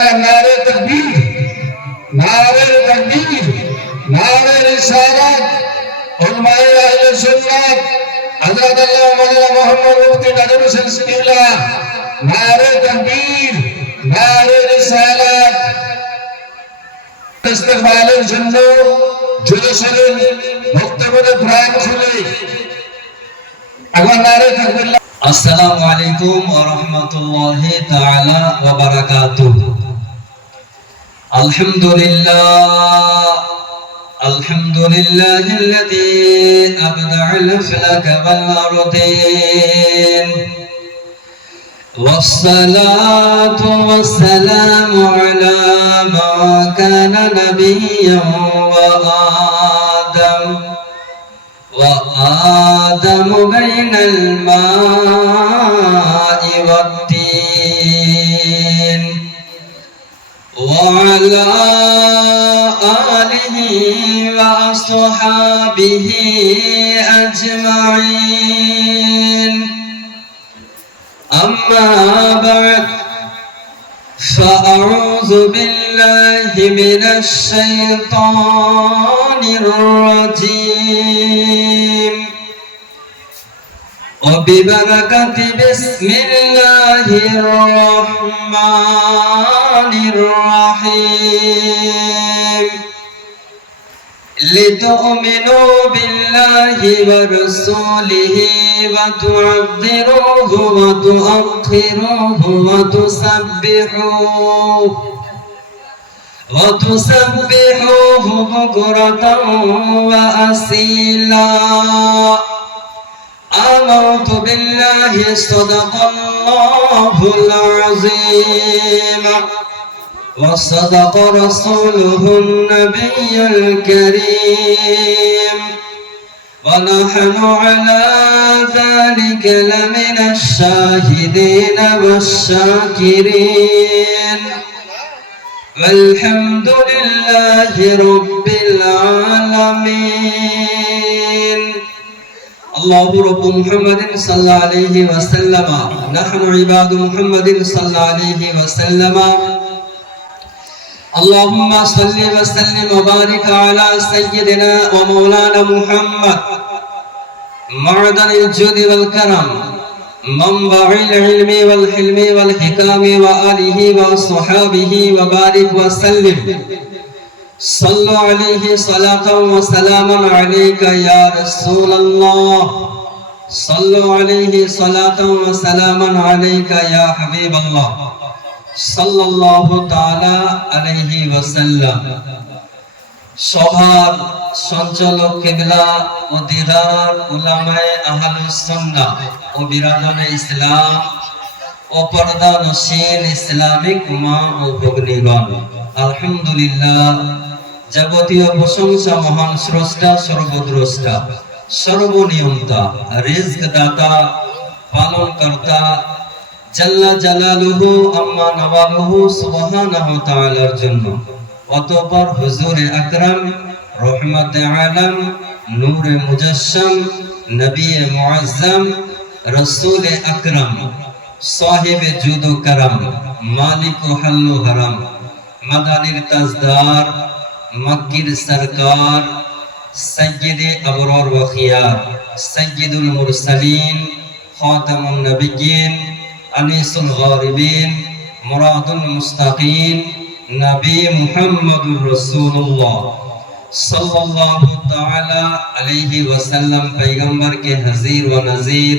नारे तकबीर, नारे तकबीर, नारे रिसालत, उलमाए अहले सुन्नत, हज़रत अल्लाह मौलाना मोहम्मद मुफ्ती नजम हुसैन सिद्दीक़ुल्लाह, नारे तकबीर, नारे रिसालत, इस्तिक़बालेर জন্য জোরসোরে বক্তব্যের প্রাণ খুলে এখন নারে তাকবীর। আসসালামু আলাইকুম ওয়া রাহমাতুল্লাহি তাআলা ওয়া বারাকাতুহু। আলহামদুলিল্লাহিল্লাযী আবদা'আল ফালাকা ওয়াল আরদিন والصلاة والسلام على ما كان نبيا وآدم بين الماء والطين وعلى آله وأصحابه أجمعين. أما بعد فأعوذ بالله من الشيطان الرجيم وببركة بسم الله الرحمن الرحيم. لتؤمنوا بالله ورسوله وتعذروه وتؤخروه وتسبحوه بكرة وأصيلا. آمنت بالله صدق الله العظيم وصدق رسوله النبي الكريم ونحن على ذلك لمن الشاهدين والشاكرين والحمد لله رب العالمين. الله رب محمد صلى الله عليه وسلم نحن عباد محمد صلى الله عليه وسلم. اللهم صل وسلم وبارك على سيدنا ومولانا محمد معدن الجود والكرم منبع العلم والحلم والحكام وآله وصحابه وبارك وسلم. صلوا عليه صلاة وسلاما عليك يا رسول الله. صلوا عليه صلاة وسلاما عليك يا حبيب الله সাল্লাল্লাহু তাআলা আলাইহি ওয়াসাল্লাম। সভার সঞ্চালক কিবলা ও দিদার উলামায়ে আহলুস সুন্নাহ ও বিরাদনে ইসলাম ও পর্দা নশীন ইসলামিক মা ও ভগ্নীগণ, আলহামদুলিল্লাহ, যাবতীয় প্রশংসা মহান স্রষ্টা, সর্বদ্রষ্টা, সর্বনিয়ন্তা, রিজক দাতা, পালন কর্তা জাল্লা জালালুহু আম্মা নওয়ালুহু সুবহানাহু তাআলার জন্য। অতঃপর হুজুরে আকরাম, রহমতে আলম, নূরে মুজাসসাম, নবী মুআজ্জম, রাসূলে আকরাম, সাহিবে জুদ ও করম, মালিক ও হাল্লু হারাম, মাদানির তাজদার, মক্কির সরকার, সাইয়্যিদে আবরার ওয়া খিয়ার, সাইয়্যিদুল মুরসালিন, খাতামুন নবিয়্যিন, আনিসুল গারিবিন, মুরাদুল মুস্তাকিন, নবী মুহাম্মদুর রাসূলুল্লাহ সাল্লাল্লাহু তাআলা আলাইহি ওয়াসাল্লাম পয়গম্বরকে হাজির ওয়া নাজির,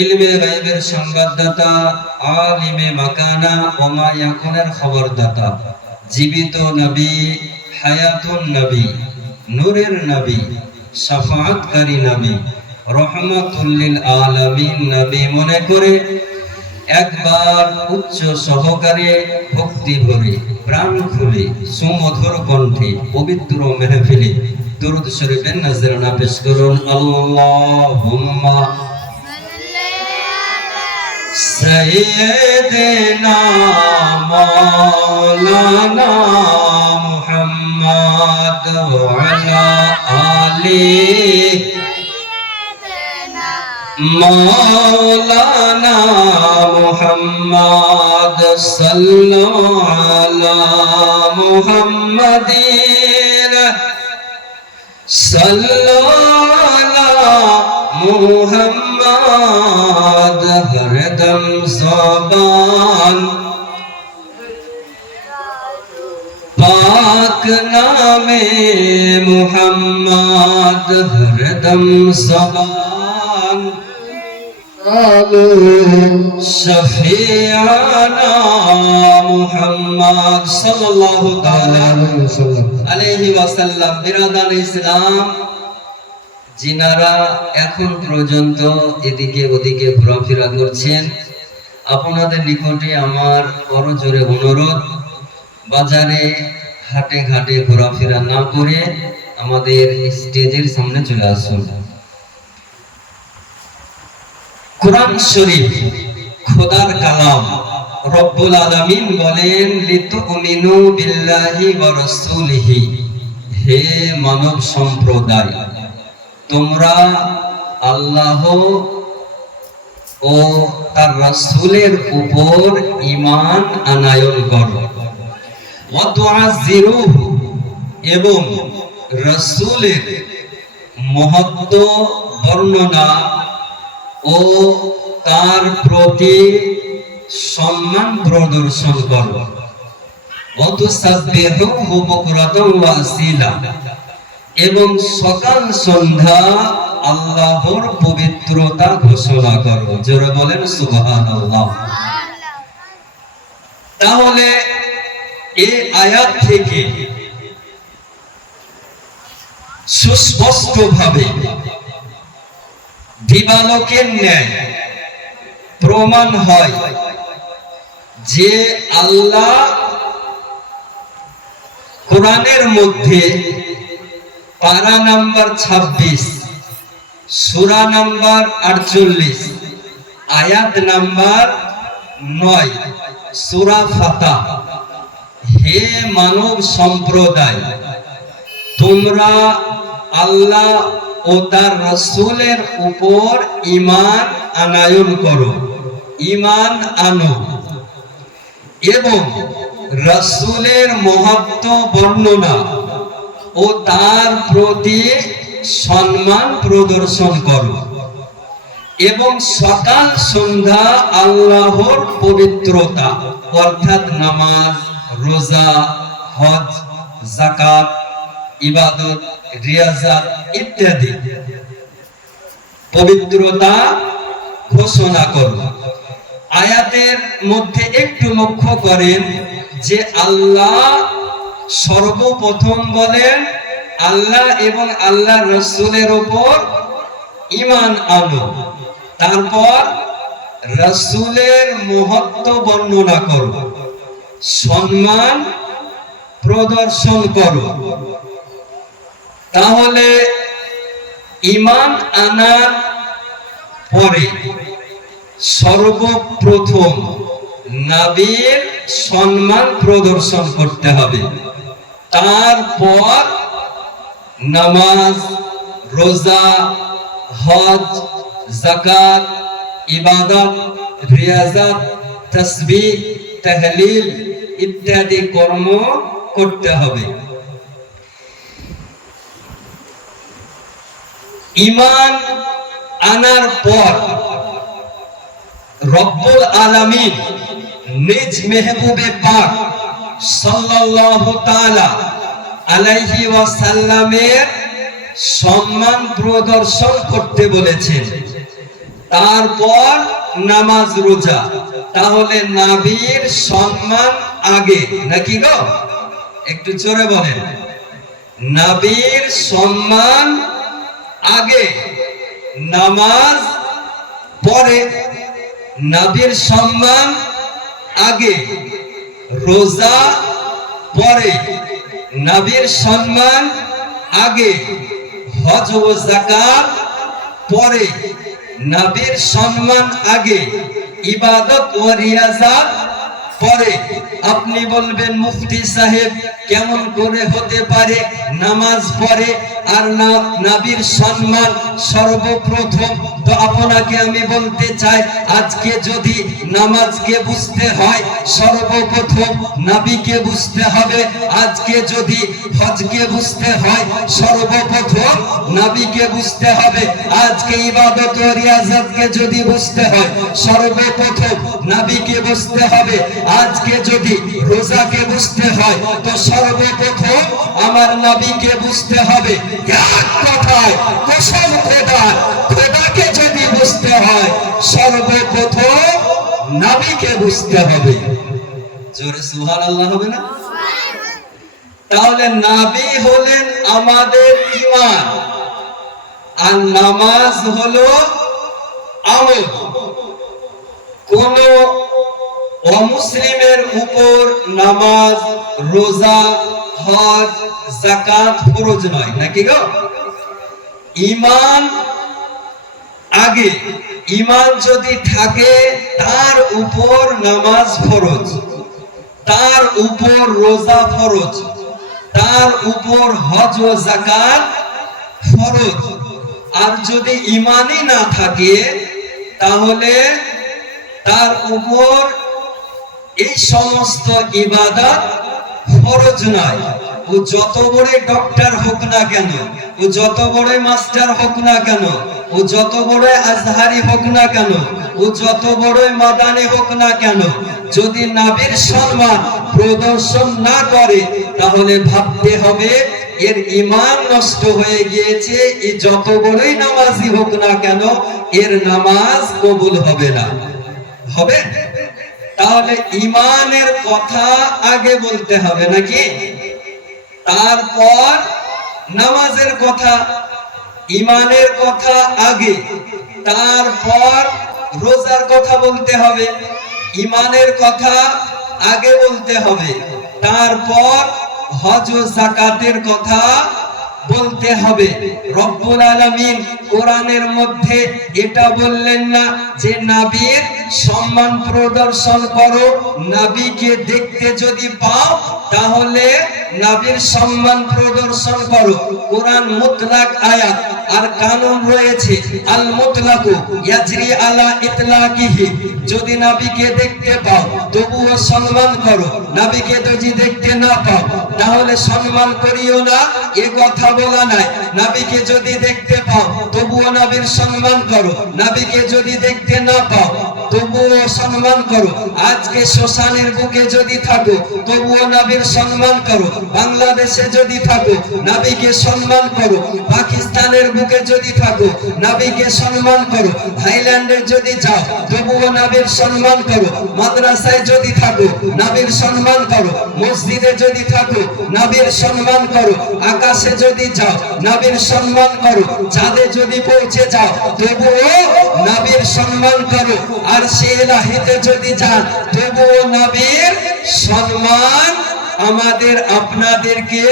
ইলমে গায়বের সংবাদদাতা, আলিমে মাকানা ওয়া মা ইয়াকুনের খবরদাতা, জীবিত নবী, হায়াতুন নবী, নূরের নবী, শাফাআতকারী নবী, রহমাতুল লিল আলামিন নবী মনে করে একবার উচ্চ সহকারে ভক্তি ভরে প্রাণ খুলে সুমধুর কণ্ঠে পবিত্র মেহফিলে দরুদ শরীফের নজরানা পেশ করুন। আল্লাহুম্মা সাইয়্যিদিনা মাওলানা মুহাম্মদ ওয়া আলা আলিহি মাওলানা মুহাম্মদ সাল্লাল্লাহু আলা মুহাম্মাদিন সাল্লাল্লাহু আলা মুহাম্মদ হরদম ज़बान पाक नामे मुहम्मद हरदम ज़बान शफीआना मुहम्मद सल्लल्लाहु ताला अलैहि वसल्लम। बिरादान इस्लाम, जिनारा এখন পর্যন্ত এদিকে ওদিকে ঘোরাফেরা করছেন, আপনাদের নিকটে আমার বড় জোরে অনুরোধ, বাজারে হাটে ঘাটে ঘোরাফেরা না করে আমাদের স্টেজের সামনে চলে আসুন। কোরআন শরীফ খোদার কালাম। রব্বুল আলামিন বলেন, লিতুমিনু বিল্লাহি ওয়া রাসূলিহি, হে মানব সম্প্রদায়, তোমরা আল্লাহ ও তার রাসূলের উপর ঈমান আনয়ন করো। ওয়া তুআযিরুহু, এবং রাসূলের মহত্ব বর্ণনা ও তার প্রতি সম্মান প্রদর্শন করো। ওয়া তুসাব্বিহুহু বুকরাতাও ওয়া আসীলা, এবং সকাল সন্ধ্যা আল্লাহর পবিত্রতা ঘোষণা করো। জোরে বলেন সুবহানাল্লাহ। তাহলে এই আয়াত থেকে সুস্পষ্টভাবে দিবালোকের ন্যায় প্রমাণ হয় যে আল্লাহ কোরআনের মধ্যে পারা নাম্বার 26, সূরা নাম্বার 48, আয়াত নাম্বার 9, সূরা ফাতিহা, হে মানব সম্প্রদায়, তোমরা আল্লাহ ও তার রাসূলের উপর ঈমান আনয়ন করো, ঈমান আনো, এবং রাসূলের মহত্ব বর্ণনা ও তার প্রতি সম্মান প্রদর্শন করো, এবং সকাল সন্ধ্যা আল্লাহর পবিত্রতা অর্থাৎ নামাজ, রোজা, হজ, যাকাত, ইবাদত, রিয়াজাত ইত্যাদি পবিত্রতা ঘোষণা করো। আয়াতের মধ্যে একটু লক্ষ্য করেন যে আল্লাহ সর্বপ্রথম বলেন আল্লাহ এবং আল্লাহ রাসূলের উপর ঈমান আনো, তারপর রাসূলের মহত্ব বর্ণনা করো, সম্মান প্রদর্শন করো। তাহলে ঈমান আনার পরে সর্বপ্রথম নবীর সম্মান প্রদর্শন করতে হবে, তারপর নামাজ, রোজা, হজ, যাকাত, ইবাদত, রিয়াজাত, তাসবিহ, তাহলিল ইত্যাদি কর্ম করতে হবে। ঈমান আনার পর রব্বুল আলামিন নিজ মেহবুবে পাক সাল্লাল্লাহু তাআলা আলাইহি ওয়াসাল্লামের সম্মান প্রদর্শন করতে বলেছেন, তারপর নামাজ, রোজা। তাহলে নবীর সম্মান আগে নাকি গো? একটু জোরে বলেন। নবীর সম্মান আগে, নামাজ পরে। নবীর সম্মান আগে, রোজা পরে। নবীর সম্মান আগে, হজ ও যাকাত পরে। নবীর সম্মান আগে, ইবাদত ও রিয়াজাত পরে। আপনি বলবেন মুফতি সাহেব কেমন করে হতে পারে নামাজ পরে আর নবীর সম্মান সর্বপ্রথম। তো আপনাকে আমি বলতে চাই, আজকে যদি নামাজকে বুঝতে হয় সর্বপ্রথম নবীকে বুঝতে হবে, আজকে যদি হজকে বুঝতে হয় সর্বপ্রথম নবীকে বুঝতে হবে, আজকে ইবাদত ও রিয়াজতকে যদি বুঝতে হয় সর্বপ্রথম নবীকে বুঝতে হবে, আজকে যদি রোজাকে বুঝতে হয় তো সর্বপ্রথম আমার নবীকে বুঝতে হবে। এক কথায় কসম খোদার, খোদাকে যদি বুঝতে হয় সর্বপ্রথম নবীকে বুঝতে হবে। জোরে সুবহানাল্লাহ হবে না? তাহলে নবী হলেন আমাদের ঈমান, আর নামাজ হলো আমল। কোন অমুসলিমের উপর নামাজ, রোজা, হজ, যাকাত ফরজ নয়, নাকি গো? ঈমান আগে, ঈমান যদি থাকে তার উপর নামাজ ফরজ, তার উপর রোজা ফরজ, তার উপর হজ ও যাকাত ফরজ। আর যদি ঈমানই না থাকে তাহলে তার উপর এই সমস্ত ইবাদত ফরজ নয়। ও যত বড় ডক্টর হোক না কেন, ও যত বড় মাস্টার হোক না কেন, ও যত বড় আজহারি হোক না কেন, ও যত বড় মাদানি হোক না কেন, যদি নবীর সম্মান প্রদর্শন না করে তাহলে ভাবতে হবে এর ঈমান নষ্ট হয়ে গিয়েছে। এই যত বড়ই নামাজি হোক না কেন এর নামাজ কবুল হবে না। হবে? তাহলে ঈমানের কথা আগে বলতে হবে, নাকি? তারপর নামাজের কথা। ঈমানের কথা আগে, তারপর রোজার কথা বলতে হবে। ঈমানের কথা আগে বলতে হবে, তারপর হজ ও যাকাতের কথা বলতে হবে। রব্বুল আলামিন কোরআনের মধ্যে এটা বললেন না যে নবীর সম্মান প্রদর্শন করো, নবীকে দেখতে যদি পাও তাহলে নবীর সম্মান প্রদর্শন করো। কোরআন মুতলাক আয়াত, আর কানুন রয়েছে আল মুতলাকু ইয়াজরি আলা ইতলাকিহি। যদি নবীকে দেখতে পাও তবুও সম্মান করো, নবীকে যদি দেখতে না পাও তাহলে সম্মান করিও না, এ কথা বলা নাই। নবীকে যদি দেখতে পাও তবুও নবীর সম্মান করো, নবীকে যদি দেখতে না পাও তবুও সম্মান করো। আজকে শ্মশানের বুকে যদি থাকো তবুও নবীর সম্মান করো, বাংলাদেশে যদি থাকো নবীকে সম্মান করো, পাকিস্তানের বুকে যদি থাকো নবীকে সম্মান করো, থাইল্যান্ডে যদি যাও তবুও নবীর সম্মান করো, মাদ্রাসায় যদি থাকো নবীর সম্মান করো, মসজিদে যদি থাকো নবীর সম্মান করো, আকাশে যদি যাও নবীর সম্মান করো, চাঁদে যদি পৌঁছে যাও তবুও নবীর সম্মান করো, আর সেই ইলাহিতে যদি যান তবুও নবীর সম্মান আমাদের আপনাদেরকে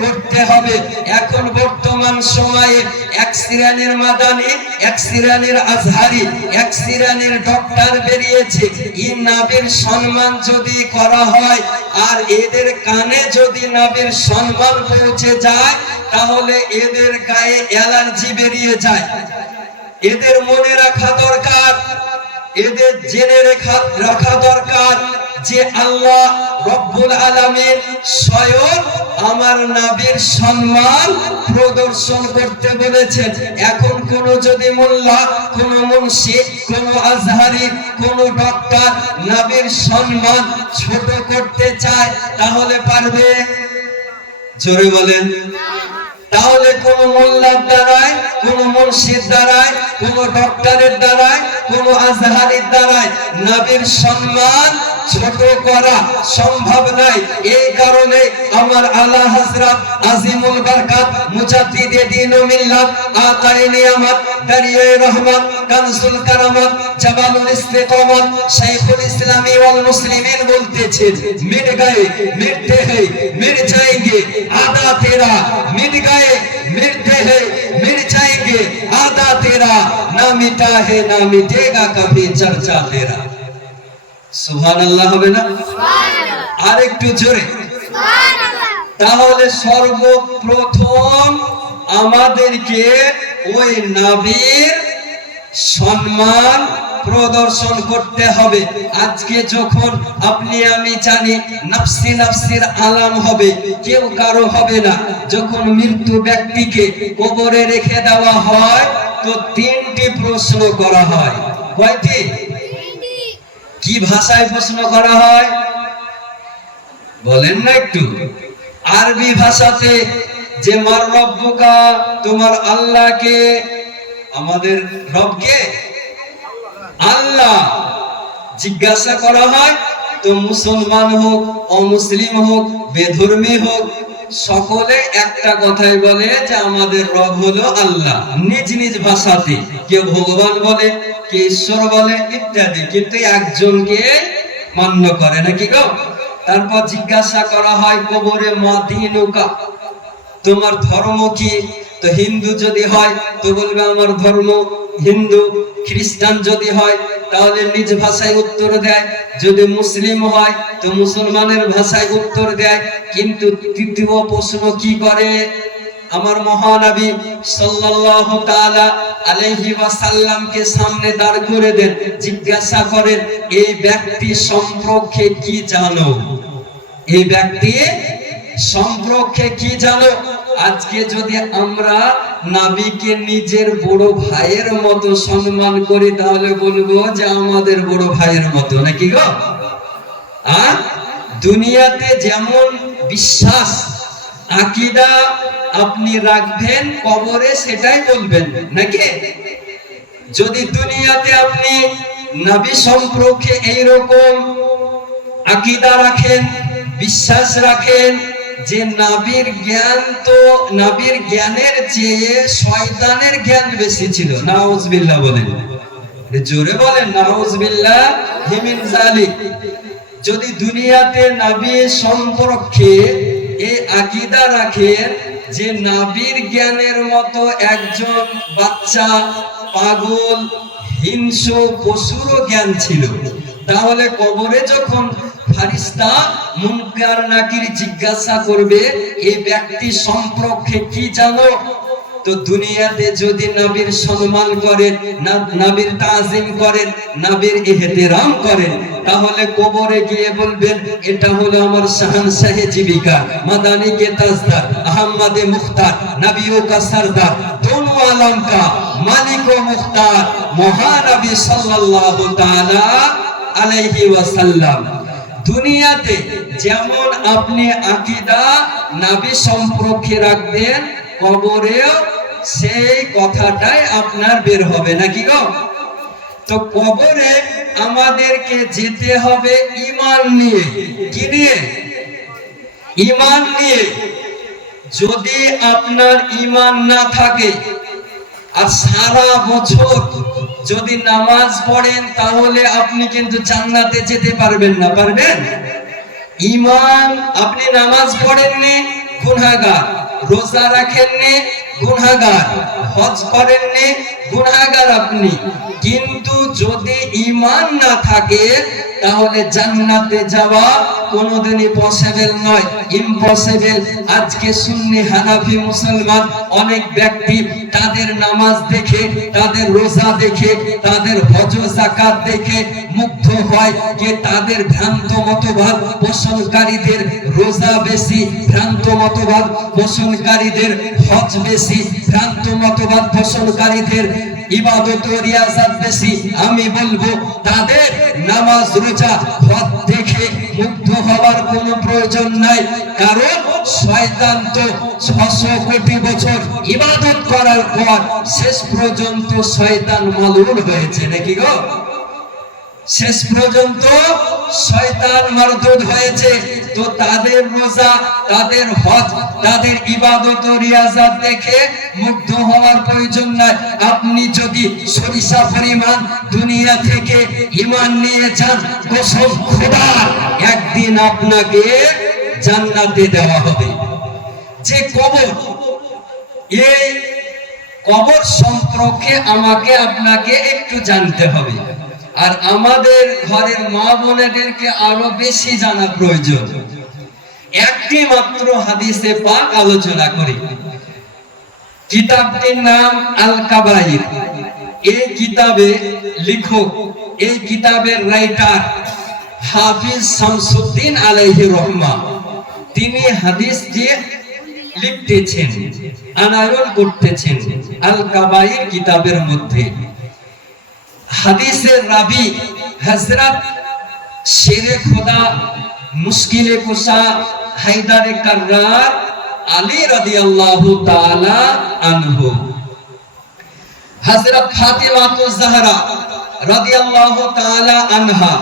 করতে হবে। এখন বর্তমান সময়ে এক শ্রেণীর মাদানি, এক শ্রেণীর আজহারি, এক শ্রেণীর ডক্টর বেরিয়েছে। এই নবীর সম্মান যদি করা হয় আর এদের কানে যদি নবীর সম্মান পৌঁছে যায় তাহলে এদের গায়ে অ্যালার্জি বেরিয়ে যায়। এদের মনে রাখা দরকার, এদের জেনে রাখা দরকার যে আল্লাহ রব্বুল আলামিন স্বয়ং আমার নবীর সম্মান প্রদর্শন করতে বলেছেন। এখন কোন যদি মোল্লা, কোন মুন্সি, কোন আজহারি, কোন ডক্টর নবীর সম্মান ছোট করতে চায় তাহলে পারবে? জোরে বলেন। তাহলে কোন মোল্লার দ্বারায়, কোন মুন্সির দ্বারায়, কোন ডক্টরের দ্বারায়, কোন আজহারির দ্বারায় নবীর সম্মান ছোট করা সম্ভব নয়। এই কারণে আমার আলা হযরত আজিমুল বারকাত মুজাদ্দিদে দ্বীন ও মিল্লাত আতায়ে নিয়ামত দারিয়ে রহমত কানজুল কারামত জাবালুল ইস্তিকামত শাইখুল ইসলামি ওয়াল মুসলিমিন বলতেছেন, মিট গয়ে মিটতে हैं मिट जाएंगे आधा तेरा, मिट गए मिटते हैं मिट जाएंगे आधा तेरा, ना मिटा है ना मिटेगा कभी चर्चा तेरा। সুবহানাল্লাহ হবে না? আর একটু জোরে। তাহলে সর্বপ্রথম আমাদেরকে ওই নবীর সম্মান প্রদর্শন করতে হবে। আজকে যখন আপনি আমি জানি নফসি নফসির আলাম হবে, কেউ কারো হবে না। যখন মৃত্যু ব্যক্তিকে কবরে রেখে দেওয়া হয় তো তিনটি প্রশ্ন করা হয়। কয়টি? কি ভাষায় প্রশ্ন করা হয় বলেন না একটু? আরবি ভাষাতে, যে মার রব্বুকা, তোমার আল্লাহকে। আমাদের রবকে আল্লাহ জিজ্ঞাসা করা হয়। তো মুসলমান হোক, অমুসলিম হোক, বেধর্মী হোক, সকলে একটা কথাই বলে যে আমাদের রব হলো আল্লাহ, নিজ নিজ ভাষাতে। কেউ ভগবান বলে, কে ঈশ্বর বলে, ইত্যাদি, কিন্তু একজনকে মান্য করে নাকি গো। তারপর জিজ্ঞাসা করা হয় কবরে, মা দিনুকা, তোমার ধর্ম কি? তো হিন্দু যদি হয় তো বলবে আমার ধর্ম হিন্দু। খ্রিস্টান যদি হয় তাহলে নিজ ভাষায় উত্তর দেয়। যদি মুসলিম হয় তো মুসলমানের ভাষায় উত্তর দেয়। কিন্তু তৃতীয় প্রশ্ন কি করে? আমার মহানবী সাল্লাল্লাহু তাআলা আলাইহি ওয়াসাল্লামকে সামনে দাঁড় করে দেন, জিজ্ঞাসা করেন, এই ব্যক্তি সম্পর্কে কি জানো? এই ব্যক্তি সম্পর্কে কি জানো? আজকে যদি আমরা নবীকে নিজের বড় ভাইয়ের মতো সম্মান করি তাহলে বলবো যে আমাদের বড় ভাইয়ের মতো নাকি গো। আর দুনিয়াতে যেমন বিশ্বাস আকীদা আপনি রাখবেন, কবরে সেটাই বলবেন নাকি? যদি দুনিয়াতে আপনি নবী সম্পর্কে এইরকম আকীদা রাখেন, বিশ্বাস রাখেন যে নবীর জ্ঞান, তো নবীর জ্ঞানের চেয়ে শয়তানের জ্ঞান বেশি ছিল। নাউজুবিল্লাহ বলেন, জোরে বলেন নাউজুবিল্লাহ মিন যালিক। যদি দুনিয়াতে নবী সম্পর্কে এই আকীদা রাখেন যে নবীর জ্ঞানের মতো একজন বাচ্চা, পাগল, হিংস্র পশুরও জ্ঞান ছিল, তাহলে কবরে যখন ফেরেশতা মুনকার নাকির জিজ্ঞাসা করবে এই ব্যক্তি সম্পর্কে কি জানো, তো দুনিয়াতে যদি নবীর সম্মান করেন, নবীর তাজিম করেন, নবীর ইহতিরাম করেন, তাহলে কবরে গিয়ে বলবেন এটা হলো আমার শাহানশাহে জীবিকা, মাদানী কে তাজদার, আহমদে মুখতার, নবিयों का सरदार, दोनों आलम का मालिक व मुख्तार, মহানবী সাল্লাল্লাহু তাআলা আলাইহি ওয়াসাল্লাম। দুনিয়াতে যেমন আপনি আকীদা নবী সম্পর্কে রাখবেন, কবরেও সেই কথাটাই আপনার বের হবে নাকি গো। তো কবরে আমাদেরকে যেতে হবে ঈমান নিয়ে। কি নিয়ে? ঈমান নিয়ে। যদি আপনার ঈমান না থাকে আর সারা বছর যদি নামাজ পড়েন তাহলে আপনি কিন্তু জান্নাতে যেতে পারবেন না। পারবেন? ঈমান, আপনি নামাজ পড়েননি, গুনাহগার। রোজা রাখেননি, গুনাহগার। হজ করেননি, গুনাহগার আপনি। কিন্তু যদি ঈমান না থাকে তাহলে জান্নাতে যাওয়া কোনোদিনই পসিবল নয়, ইম্পসিবল। আজকে সুন্নি হানাফি মুসলমান অনেক ব্যক্তি তাদের নামাজ দেখে, তাদের রোজা দেখে, তাদের হজ যাকাত দেখে মুগ্ধ হয় যে তাদের ভ্রান্ত মতবাদ পোষণকারীদের রোজা বেশি, ভ্রান্ত মতবাদ পোষণকারীদের হজ বেশি, ভ্রান্ত মতবাদ পোষণকারীদের ইবাদত ও রিয়াজত বেশি। আমি বলবো তাদের নামাজ রোজা হজ দেখে মুগ্ধ হওয়ার কোনো প্রয়োজন নাই, কারণ শয়তান তো 600 কোটি বছর ইবাদত করার পর শেষ পর্যন্ত শয়তান মালউন হয়েছে নাকি গো। শেষ পর্যন্ত শয়তান মারদুদ হয়েছে। তো তাদের রোজা, তাদের হজ, তাদের ইবাদত ও রিয়াজত দেখে মুগ্ধ হওয়ার প্রয়োজন নাই। আপনি যদি সরিষা পরিমাণ দুনিয়া থেকে ঈমান নিয়ে যান, কসম খোদার একদিন আপনাকে জান্নাতে দেওয়া হবে। যে কবর, এই কবর সম্পর্কে আমাকে আপনাকে একটু জানতে হবে, আর আমাদের ঘরের মা বোনেদেরকে আরো বেশি জানা প্রয়োজন। একটি মাত্র হাদিসে পাক আলোচনা করি। কিতাবটির নাম আল কাবাইর। এই কিতাবে লেখক, এই কিতাবের রাইটার হাফিজ শামসুদ্দিন আলাইহি রহমা, তিনি হাদিস দিয়ে লিখতেছেন, আনায়ন করতেছেন আল কাবাইর কিতাবের মধ্যে। হাদিসের রাবি হযরত শেরে খোদা মুশকিলে কুশা হায়দারে কাররার আলী রাদিয়াল্লাহু তাআলা আনহু। হযরত ফাতিমাতুজ জাহরা রাদিয়াল্লাহু তাআলা আনহা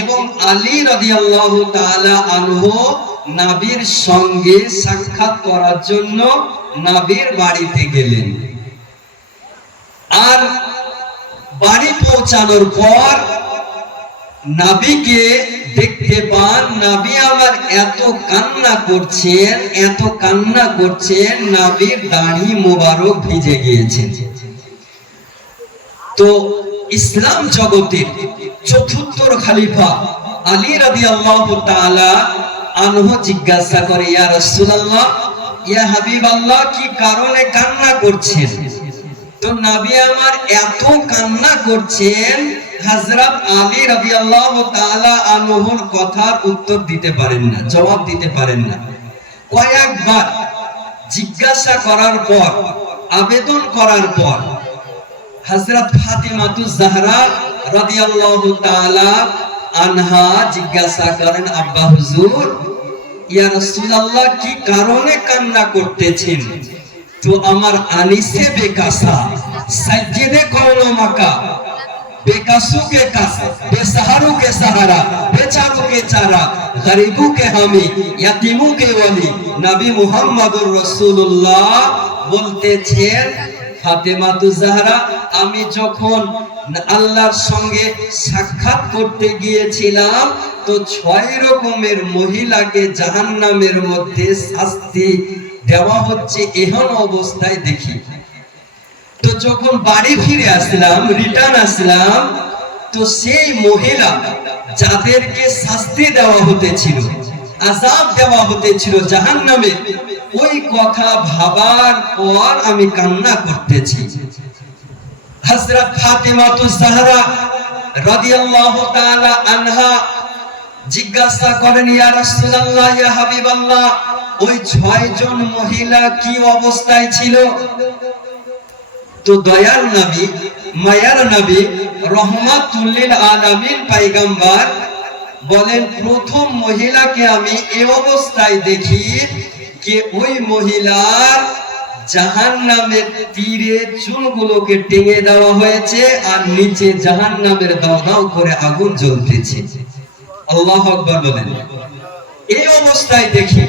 এবং আলী রাদিয়াল্লাহু তাআলা আনহু নবীর সঙ্গে সাক্ষাৎ করার জন্য নবীর বাড়িতে গেলেন। আর বাড়ি পৌঁছানোর পর নবীকে দেখতে পান, নবী আমার এত কান্না করছেন, এত কান্না করছেন, নবীর দাড়ি মোবারক ভিজে গিয়েছে। তো ইসলাম জগতের চতুর্থ খলিফা আলী রাদিয়াল্লাহু তাআলা আনহু জিজ্ঞাসা করে, ইয়া রাসূলুল্লাহ, ইয়া হাবিবাল্লাহ, কি কারণে কান্না করছেন? তো নবী আমার এত কান্না করছেন, হযরত আলী রাদিয়াল্লাহু তাআলা আনহুর কথার উত্তর দিতে পারেন না, জবাব দিতে পারেন না। কয়েকবার জিজ্ঞাসা করার পর, আবেদন করার পর হযরত ফাতিমাতুজ জাহরা রাদিয়াল্লাহু তাআলা আনহা জিজ্ঞাসা করেন, আব্বা হুজুর, ইয়া রাসূলুল্লাহ, কি কারণে কান্না করতেছেন? তো আমার আনিসে বেকাসা সাজ্জেদে কওনো মাকা, बेकसू के कस, बेसहारों के सहारा, बेचारों के चारा, गरीबों के हामी, यतीमों के वली, नबी मुहम्मदुर रसूलुल्लाह বলতেছেন, ফাতেমাতুজ জাহরা, আমি যখন আল্লাহর সঙ্গে সাক্ষাৎ করতে গিয়েছিলাম, তো 6 রকমের মহিলাকে জাহান্নামের মধ্যে শাস্তি দেওয়া হচ্ছে এমন অবস্থায় দেখি। তো যখন বাড়ি ফিরে আসলাম, রিটার্ন আসলাম, তো সেই মহিলা যাদেরকে শাস্তি দেওয়া হতেছিল, আযাব দেওয়া হতেছিল জাহান্নামে, ওই কথা ভাবার পর আমি কান্না করতেছি। হযরত ফাতিমাতুজ জাহরা রাদিয়াল্লাহু তাআলা আনহা জিজ্ঞাসা করেন, ইয়া রাসূলুল্লাহ, ইয়া হাবিবাল্লাহ, ওই 6 জন মহিলা কি অবস্থায় ছিল? তো দয়াল নবী, মায়ার নবী, রহমাতুল লিল আলামিন পয়গম্বর বলেন, প্রথম মহিলাকে আমি এই অবস্থায় দেখি যে ওই মহিলার জাহান্নামের তীরে চুলগুলোকে টেনে দেওয়া হয়েছে, আর নিচে জাহান্নামের দাও দাও করে আগুন জ্বলতেছে। আল্লাহু আকবার বলেন। এই অবস্থায় দেখি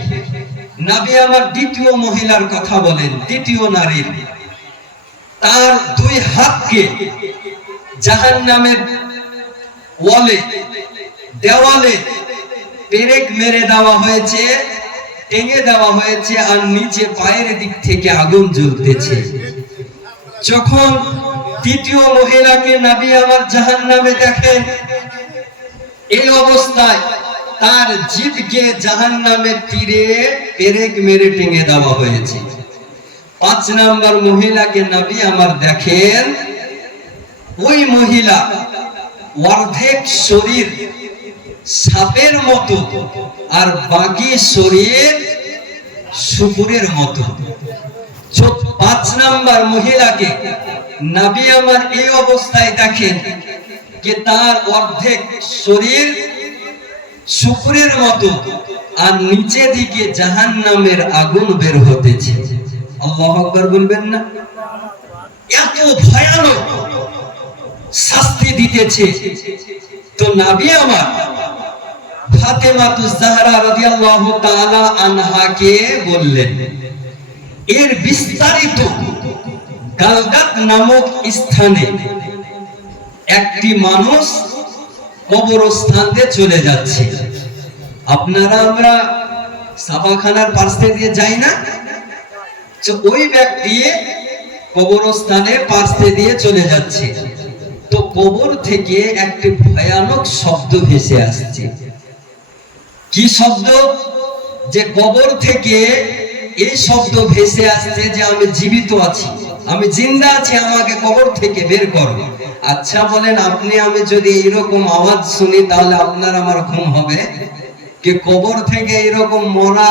নবী আমার দ্বিতীয় মহিলার কথা বলেন, দ্বিতীয় নারীর, তার 2 হাতকে জাহান্নামের দেওয়ালে পেরেক মেরে দেওয়া হয়েছে, টেনে দেওয়া হয়েছে, আর নিচে পায়ের দিক থেকে আগুন জ্বলতেছে। যখন তৃতীয় মহিলাকে নবী আমার জাহান্নামে দেখেন, এই অবস্থায় তার জিভকে জাহান্নামের তীরে পেরেক মেরে টেনে দেওয়া হয়েছে। 5 নাম্বার মহিলাকে নবী আমার দেখেন, ওই মহিলা অর্ধেক শরীর সাপের মতো, আর বাকি শরীর শুকুরের মতো। 5 নাম্বার মহিলাকে নবী আমার এই অবস্থায় দেখেন যে তার অর্ধেক শরীর শুকুরের মতো, আর নিচে দিকে জাহান্নামের আগুন বের হতেছে। আল্লাহু আকবার বলবেন না? এত ভয়ানক শাস্তি দিতেছে। তো নবী আমার ফাতেমাতুজ জাহরা রাদিয়াল্লাহু তাআলা আনহাকে বললেন, এর বিস্তারিত গালগাত নামক স্থানে একটি মানুষ কবরস্থানে চলে যাচ্ছে। আপনারা আমরা সাবাখানার পাশে দিয়ে যাই না, তো ওই ব্যক্তি কবরস্থানের পাশে দিয়ে চলে যাচ্ছে। তো কবর থেকে একটি ভয়ানক শব্দ ভেসে আসছে। কি শব্দ? যে কবর থেকে এই শব্দ ভেসে আসছে যে আমি জীবিত আছি, আমি জিন্দা আছি, আমাকে কবর থেকে বের করো। আচ্ছা বলেন আপনি আমি যদি এরকম আওয়াজ শুনি তাহলে আপনার আমার ঘুম হবে কি? কবর থেকে এরকম মরা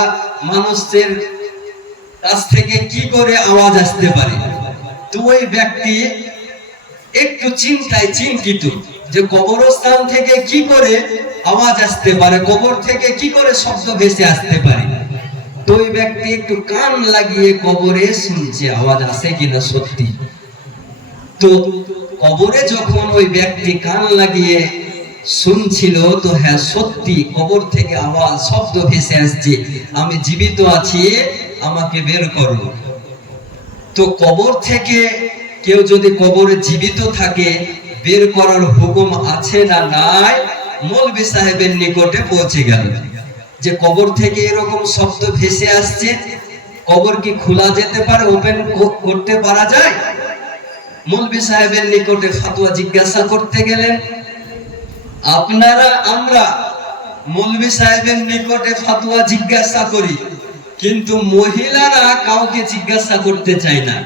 মানুষের কাছ থেকে কি করে আওয়াজ আসতে পারে? তো ওই ব্যক্তি একটু চিন্তায় চিন্তিত যে কবরস্থান থেকে কি করে আওয়াজ আসতে পারে, কবর থেকে কি করে শব্দ ভেসে আসতে পারে। তো ওই ব্যক্তি একটু কান লাগিয়ে কবরে শুনছে আওয়াজ আসে কিনা সত্যি। তো কবরে যখন ওই ব্যক্তি কান লাগিয়ে শুনছিল, তো হ্যাঁ সত্যি কবর থেকে আওয়াজ শব্দ ভেসে আসছে, আমি জীবিত আছি, আমাকে বের করো। তো কবর থেকে কেউ যদি কবরে জীবিত থাকে, বের করার হুকুম আছে না নাই? মৌলভী সাহেবের নিকটে পৌঁছে গেল যে কবর থেকে এরকম শব্দ ভেসে আসছে, কবর কি খোলা যেতে পারে, ওপেন করতে পারা যায়? মৌলভী সাহেবের নিকটে ফতোয়া জিজ্ঞাসা করতে গেলেন। আপনারা আমরা মৌলভী সাহেবের নিকটে ফতোয়া জিজ্ঞাসা করি, কিন্তু মহিলারা কাউকে জিজ্ঞাসা করতে চায় না।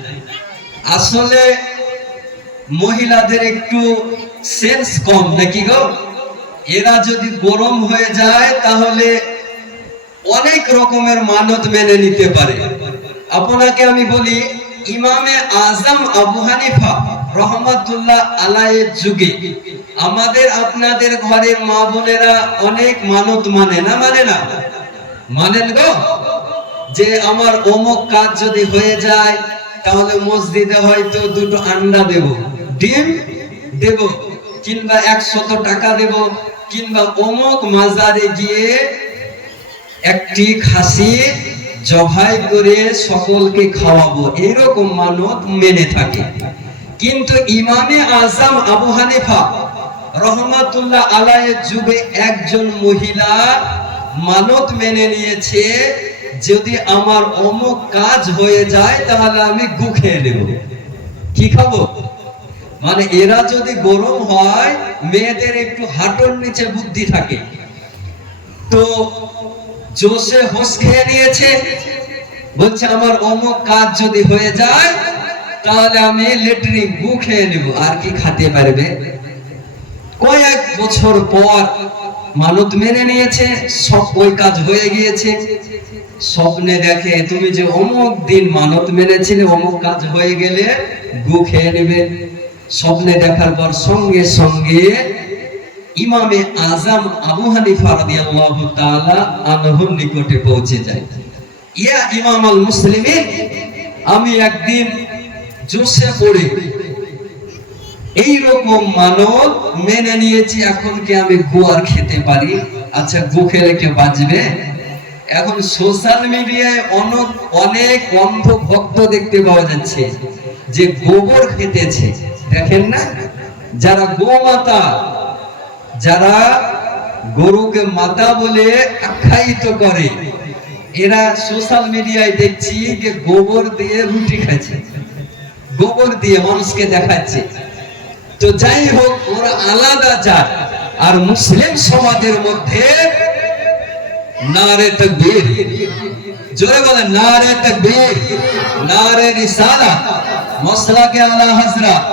আসলে মহিলাদের একটু সেন্স কম নাকি গো? এরা যদি গরম হয়ে যায় তাহলে অনেক রকমের মানত মেনে নিতে পারে। আপনাকে আমি বলি, ইমামে আজম আবু হানিফা রহমাতুল্লাহ আলাইহির যুগে আমাদের আপনাদের ঘরের মা বোনেরা অনেক মানত মানে না? মানে না? মানেন গো? যে আমার অমুক কাজ যদি হয়ে যায় তাহলে মসজিদে হয়তো দুটো আন্ডা দেব, ডিম দেব, কিংবা 100 টাকা দেব, কিংবা অমুক মাজারে গিয়ে একটি খাসি জবাই করে সকলকে খাওয়াবো, এরকম মানত মেনে থাকে। কিন্তু ইমামে আজম আবু হানিফা রহমাতুল্লাহ আলাইহির যুগে একজন মহিলা মানত মেনে নিয়েছে, যদি আমার অমুক কাজ হয়ে যায় তাহলে আমি গু খেয়ে নেব। কি খাবো? মানে এরা যদি গরম হয়, মেয়েদের একটু হাঁটুর নিচে বুদ্ধি থাকে, তো জোশে হোশ খেয়ে নিয়েছে, বলছে আমার অমুক কাজ যদি হয়ে যায় তাহলে আমি লেট্রিন গু খেয়ে নেব। আর কি খেতে পারবে? কয়েক বছর পর মানত মেনে নিয়েছে, সব ওই কাজ হয়ে গিয়েছে। স্বপ্নে দেখে তুমি যে অমুক দিন মানত মেনেছিলে, অমুক কাজ হয়ে গেলে গু খেয়ে নেবে। স্বপ্নে দেখার পর সঙ্গে সঙ্গে ইমামে আজম আবু হানিফা রাদিয়াল্লাহু তাআলা আনহুর নিকটে পৌঁছে যায়। ইয়া ইমাম আল মুসলিমিন, আমি একদিন জোশে পড়ে এইরকম মানত মেনে নিয়েছি, এখন কি আমি গু আর খেতে পারি? আচ্ছা গু খেলে কেউ বাঁচবে? এখন সোশ্যাল মিডিয়ায় অনেক অন্ধ ভক্ত দেখতে পাওয়া যাচ্ছে যে গোবর খেতেছে, দেখেন না? যারা গোমাতা, যারা গরুকে মাতা বলে আখ্যায়িত করে, এরা সোশ্যাল মিডিয়ায় দেখছি যে গোবর দিয়ে রুটি খাচ্ছে, গোবর দিয়ে মানুষকে দেখাচ্ছে। তো যাই হোক, ওরা আলাদা জাত। আর মুসলিম সমাজের মধ্যে নারে তাকবীর, জোরে বলেন নারে তাকবীর, নারে রিসালাত, মাসলাকে আলা হযরত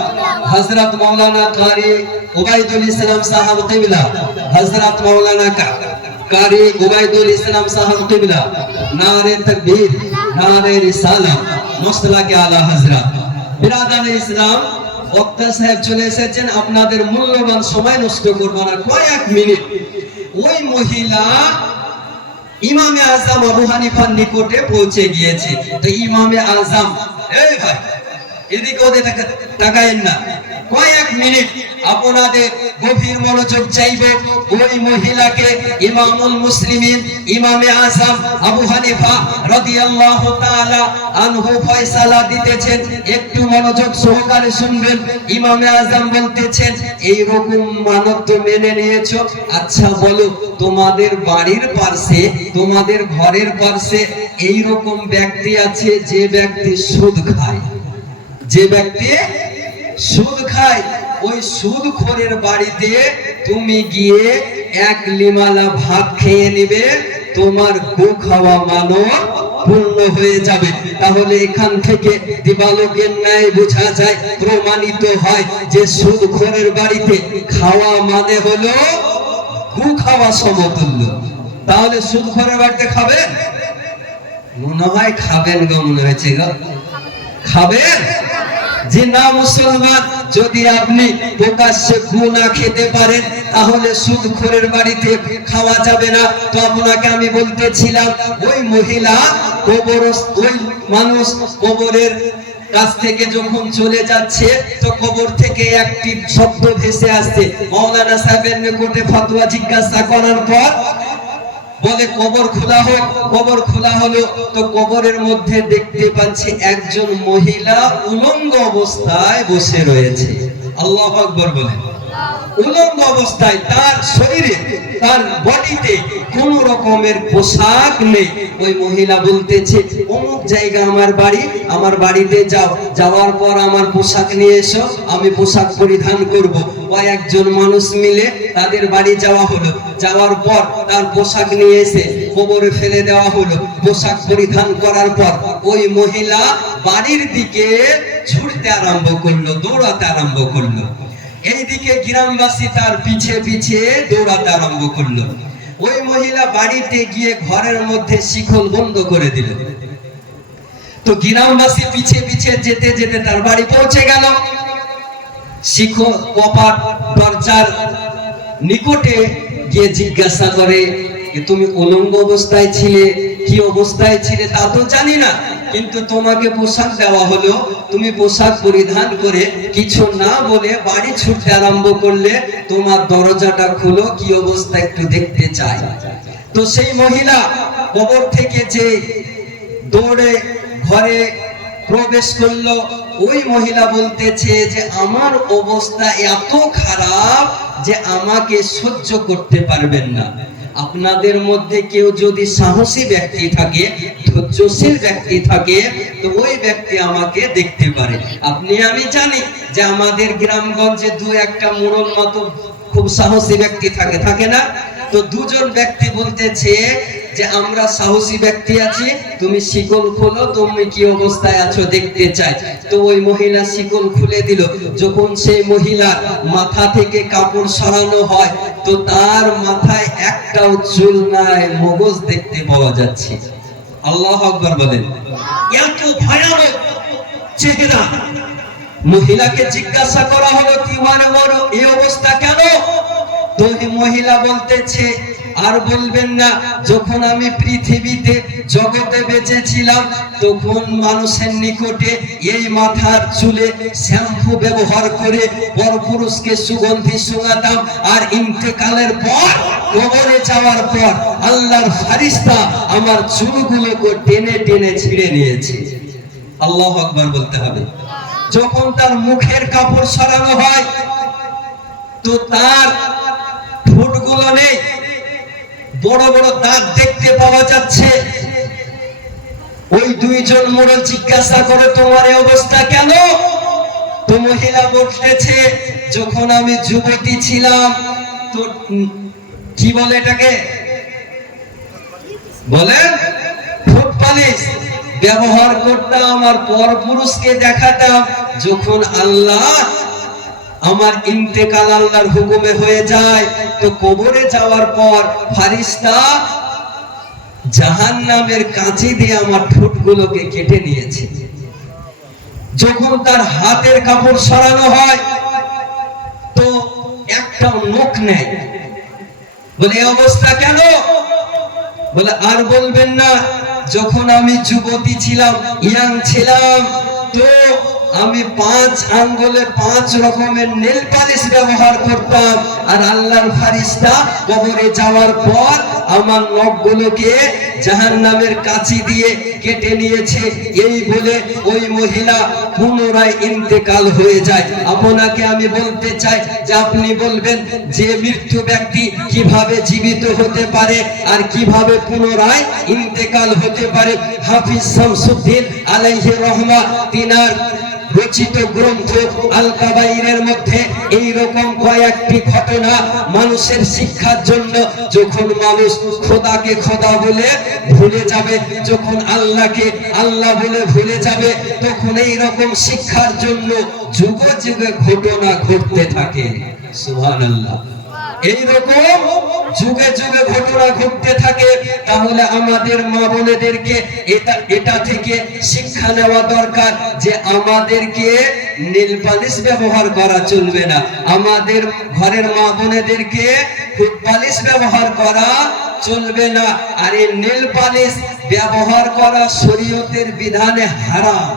হযরত মাওলানা কারি উবাইদুল ইসলাম সাহেব কিবলা, হযরত মাওলানা কারি উবাইদুল ইসলাম সাহেব কিবলা, নারে তাকবীর, নারে রিসালাত, মাসলাকে আলা হযরত। বিরাদারে ইসলাম, বক্তা সাহেব চলে এসেছেন, আপনাদের মূল্যবান সময় নষ্ট করব না, কয়েক মিনিট। ওই মহিলা ইমামে আজম আবু হানিফার নিকটে পৌঁছে গিয়েছে। তো ইমামে আজম, এই ভাই এদিকে ওদের তাকায়েন না, কয়েক মিনিট আপনাদের গভীর মনোযোগ চাইবে। ওই মহিলাকে ইমামুল মুসলিমিন ইমামে আজম আবু হানিফা রাদিয়াল্লাহু তাআলা আনহু ফয়সালা দিতেছেন, একটু মনোযোগ সহকারে শুনবেন। ইমামে আজম বলতেছেন, এই রকম মানত মেনে নিয়েছো, আচ্ছা বলো তোমাদের বাড়ির পাশে, তোমাদের ঘরের পাশে এই রকম ব্যক্তি আছে যে ব্যক্তি সুদ খায়, যে ব্যক্তি সুদ খায়, ওই সুদখোরের বাড়িতে তুমি গিয়ে এক লিমালা ভাত খেয়ে নিবে, তোমার গু খাওয়া মানত পূর্ণ হয়ে যাবে। তাহলে এখান থেকে দিবালোকের ন্যায় বোঝা যায়, প্রমাণিত হয় যে সুদখোরের বাড়িতে খাওয়া মানে হলো গু খাওয়া সমতুল্য। তাহলে সুদখোরের বাড়িতে খাবেন? মনে হয় খাবেন গো, মনে হয়েছে গো, খাবেন যে না মুসলমান। যদি আপনি প্রকাশ্যে গু না খেতে পারেন তাহলে সুদখোরের বাড়িতে খাওয়া যাবে না। তো আপনাকে আমি বলতেছিলাম, ওই মহিলা কবর, ওই মানুষ কবরের কাছ থেকে যখন চলে যাচ্ছে তো কবর থেকে একটি শব্দ ভেসে আসছে। মাওলানা সাহেবের নিকটে ফতোয়া জিজ্ঞাসা করার পর বলে কবর খোলা হোক। কবর খোলা হলো তো কবরের মধ্যে দেখতে পাচ্ছি একজন মহিলা উলঙ্গ অবস্থায় বসে রয়েছে। আল্লাহু আকবার বলেন। উলঙ্গ অবস্থায়, তার শরীরে, তার বডিতে কোন রকমের পোশাক নেই। ওই মহিলা বলতেছে, অমুক জায়গা আমার বাড়ি, আমার বাড়িতে যাও, যাওয়ার পর আমার পোশাক নিয়ে এসো, আমি পোশাক পরিধান করব। কয়েকজন মানুষ মিলে তাদের বাড়ি যাওয়া হলো। যাওয়ার পর তার পোশাক নিয়ে এসে কবরে ফেলে দেওয়া হলো। পোশাক পরিধান করার পর ওই মহিলা বাড়ির দিকে ছুটতে আরম্ভ করলো, দৌড়াতে আরম্ভ করলো। এইদিকে গ্রামবাসী তার পিছে পিছে দৌড়াতে আরম্ভ করলো। ওই মহিলা বাড়িতে গিয়ে ঘরের মধ্যে শিকল বন্ধ করে দিল। তো গ্রামবাসী পিছে পিছে যেতে যেতে তার বাড়ি পৌঁছে গেল। শিকল কপাট দরজার নিকটে গিয়ে জিজ্ঞাসা করে, তুমি উলঙ্গ অবস্থায় ছিলে, কি অবস্থায় ছিলে তা তো জানি না, কিন্তু তোমাকে পোশাক দেওয়া হলো, তুমি পোশাক পরিধান করে কিছু না বলে বাড়ি ছুটতে আরম্ভ করলে, তোমার দরজাটা খুলো, কি অবস্থা একটু দেখতে চাই। তো সেই মহিলা কবর থেকে যে দৌড়ে ঘরে প্রবেশ করলো, ওই মহিলা বলতেছে যে আমার অবস্থা এত খারাপ যে আমাকে সহ্য করতে পারবেন না। আপনাদের মধ্যে কেউ যদি সাহসী ব্যক্তি থাকে, ধৈর্যশীল ব্যক্তি থাকে, তো ওই ব্যক্তি আমাকে দেখতে পারে। আপনি আমি জানি যে আমাদের গ্রামগঞ্জে দু একটা মোড়ল মতো খুব সাহসী ব্যক্তি থাকে, থাকে না? তো দুজন ব্যক্তি বলতেছে যে আমরা সাহসী ব্যক্তি আছি, তুমি শিকল খোলো, তুমি কি অবস্থায় আছো দেখতে চাই। তো ওই মহিলা শিকল খুলে দিল। যখন সেই মহিলার মাথা থেকে কাপড় সরানো হয় তো তার মাথায় একটাও চুল নাই, মগজ দেখতে পাওয়া যাচ্ছে। আল্লাহু আকবার বলেন। এত ভয়ানক চেহারা। মহিলাকে জিজ্ঞাসা করা হলো, কি মানে ওর এই অবস্থা কেন? তো মহিলা বলতেছে, আর বলবেন না, যখন আমি পৃথিবীতে জগতে বেঁচে ছিলাম তখন মানুষের নিকটে এই মাথার চুলে শ্যাম্পু ব্যবহার করে পরপুরুষকে সুগন্ধি শুঙাতাম, আর ইন্তেকালের পর কবরে যাওয়ার পর আল্লাহর ফেরেশতা আমার চুলগুলোকে টেনে টেনে ছিঁড়ে নিয়েছে। আল্লাহু আকবার বলতে হবে। যখন তার মুখের কাপড় সরানো হয় তো তার ঠোঁটগুলো নেই, বড় বড় দাঁত দেখতে পাওয়া যাচ্ছে। ওই দুইজন মোড়ল জিজ্ঞাসা করে, তোমার এই অবস্থা কেন? তো মহিলা বলতেছে, যখন আমি যুবতী ছিলাম তো কি বলে এটাকে, বলেন ঠোঁট পালিশ ব্যবহার করতাম, আর পরপুরুষকে দেখাতাম। যখন আল্লাহ আমার ইন্তেকাল আল্লাহর হুকুমে হয়ে যায় তো কবরে যাওয়ার পর ফেরেশতা জাহান্নামের কাঁচি দিয়ে আমার ঠোঁটগুলোকে কেটে নিয়েছে। যখন তার হাতের কাপড় সরানো হয় তো একটা নখ নেই। বলে এই অবস্থা কেন? বলে আর বলবেন না, যখন আমি যুবতী ছিলাম, ইয়াং ছিলাম, তো আমি 5 আঙ্গুলে 5 রকমের নেল পালিশ ব্যবহার করতাম, আর আল্লাহর ফেরেশতা কবরে যাওয়ার পর আমার নখগুলোকে জাহান্নামের কাঁচি দিয়ে কেটে নিয়েছে। এই বলে ওই মহিলা পুনরায় ইন্তেকাল হয়ে যায়। আপনাকে আমি বলতে চাই যে আপনি বলবেন যে মৃত্যু ব্যক্তি কিভাবে জীবিত হতে পারে আর কিভাবে পুনরায় ইন্তেকাল হতে পারে। হাফিজ শামসুদ্দিন আলাইহি রহমা তিনার রচিত গ্রন্থ আল কাবাইরের মধ্যে এই রকম কয়েকটি ঘটনা মানুষের শিক্ষার জন্য। যখন মানুষ খোদাকে খোদা বলে ভুলে যাবে, যখন আল্লাহকে আল্লাহ বলে ভুলে যাবে, তখন এই রকম শিক্ষার জন্য যুগে যুগে ঘটনা ঘটতে থাকে। সুবহানাল্লাহ। এইরকম যুগে যুগে ঘটনা ঘটতে থাকে। তাহলে আমাদের মা বোনেদেরকে এটা থেকে শিক্ষা নেওয়া দরকার যে আমাদেরকে নীল পালিশ ব্যবহার করা চলবে না, আমাদের ঘরের মা বোনেদেরকে ফুট পালিশ ব্যবহার করা চলবে না। আর এই নীল পালিশ ব্যবহার করা শরীয়তের বিধানে হারাম।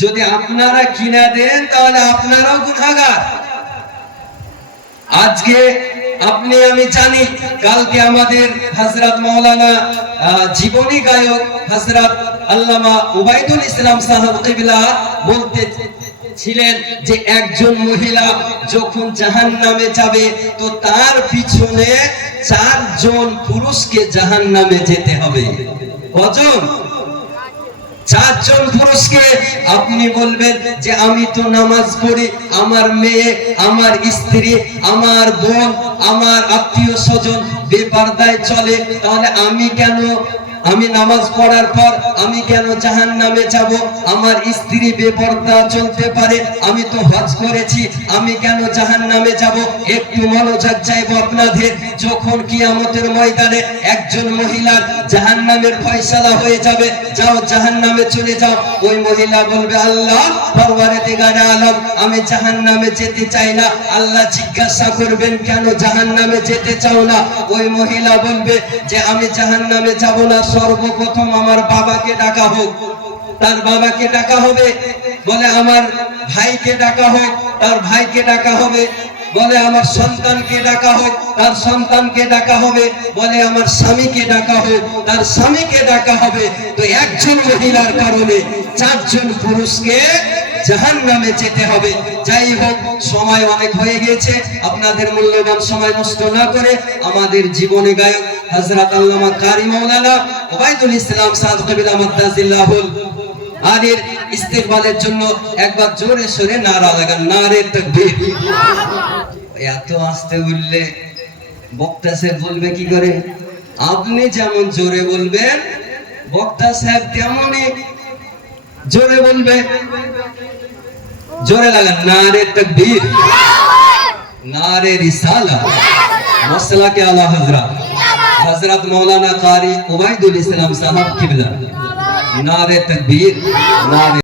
যদি আপনারা কিনে দেন তাহলে আপনারাও গুনাহগার। আজকে আপনি আমি জানি, কালকে আমাদের হযরত মাওলানা জীবনী গায়ক হযরত আল্লামা উবাইদুল ইসলাম সাহেব কিবলা বলতে ছিলেন যে একজন মহিলা যখন জাহান্নামে যাবে তো তার পিছনে 4 জন পুরুষকে জাহান্নামে যেতে হবে। কজন? 4 জন পুরুষকে। আপনি বলবেন যে আমি তো নামাজ পড়ি, আমার মেয়ে, আমার স্ত্রী, আমার বোন, আমার আত্মীয় স্বজন বেপরদায় চলে, তাহলে আমি নামাজ পড়ার পর আমি কেন জাহান্নামে যাব? আমার স্ত্রী বেপরদা চলতে পারে, আমি তো হজ করেছি, আমি কেন জাহান্নামে যাব? একটু মনোযোগ চাইবো আপনাদের। যখন কিয়ামতের ময়দানে একজন মহিলার জাহান্নামের ফয়সালা হয়ে যাবে, যাও জাহান্নামে চলে যাও, ওই মহিলা বলবে আল্লাহ পরওয়ারদিগারে আলম, আমি জাহান্নামে যেতে চাই না। আল্লাহ জিজ্ঞাসা করবেন কেন জাহান্নামে যেতে চাও না? ওই মহিলা বলবে যে আমি জাহান্নামে যাব না, সর্বপ্রথম আমার বাবাকে ডাকা হোক। তার বাবাকে ডাকা হবে, বলে আমার ভাইকে ডাকা হোক, তার ভাইকে ডাকা হবে, বলে আমার সন্তানকে ডাকা হোক, তার সন্তানকে ডাকা হবে, বলে আমার স্বামীকে ডাকা হোক, তার স্বামীকে ডাকা হবে। তো একজন মহিলার কারণে 4 জন পুরুষকে জাহান্নামে যেতে হবে। যাই হোক, সময় অনেক হয়ে গেছে, আপনাদের মূল্যবান সময় নষ্ট না করে আমাদের জীবনী গায়ক হযরত আল্লামা কারি মাওলানা উবাইদুল ইসলাম সাহেব কিবলা মাদ্দাজিল্লাহুল আলির ইস্তেকবালের জন্য একবার জোরে সোরে নারা লাগান, নারে তাকবীর। এত আস্তে বললে বক্তা সাহেব বলবে কি করে? আপনি যেমন জোরে বলবেন বক্তা সাহেব তেমনই জোরে বলবে। জোরে লাগান, নারে তাকবীর, নারে রিসালাত, মাসলাকে আলা হযরত মাওলানা কারি উবাইদুল ইসলাম সাহেব কিবলা। নারে তাকবীর, নারে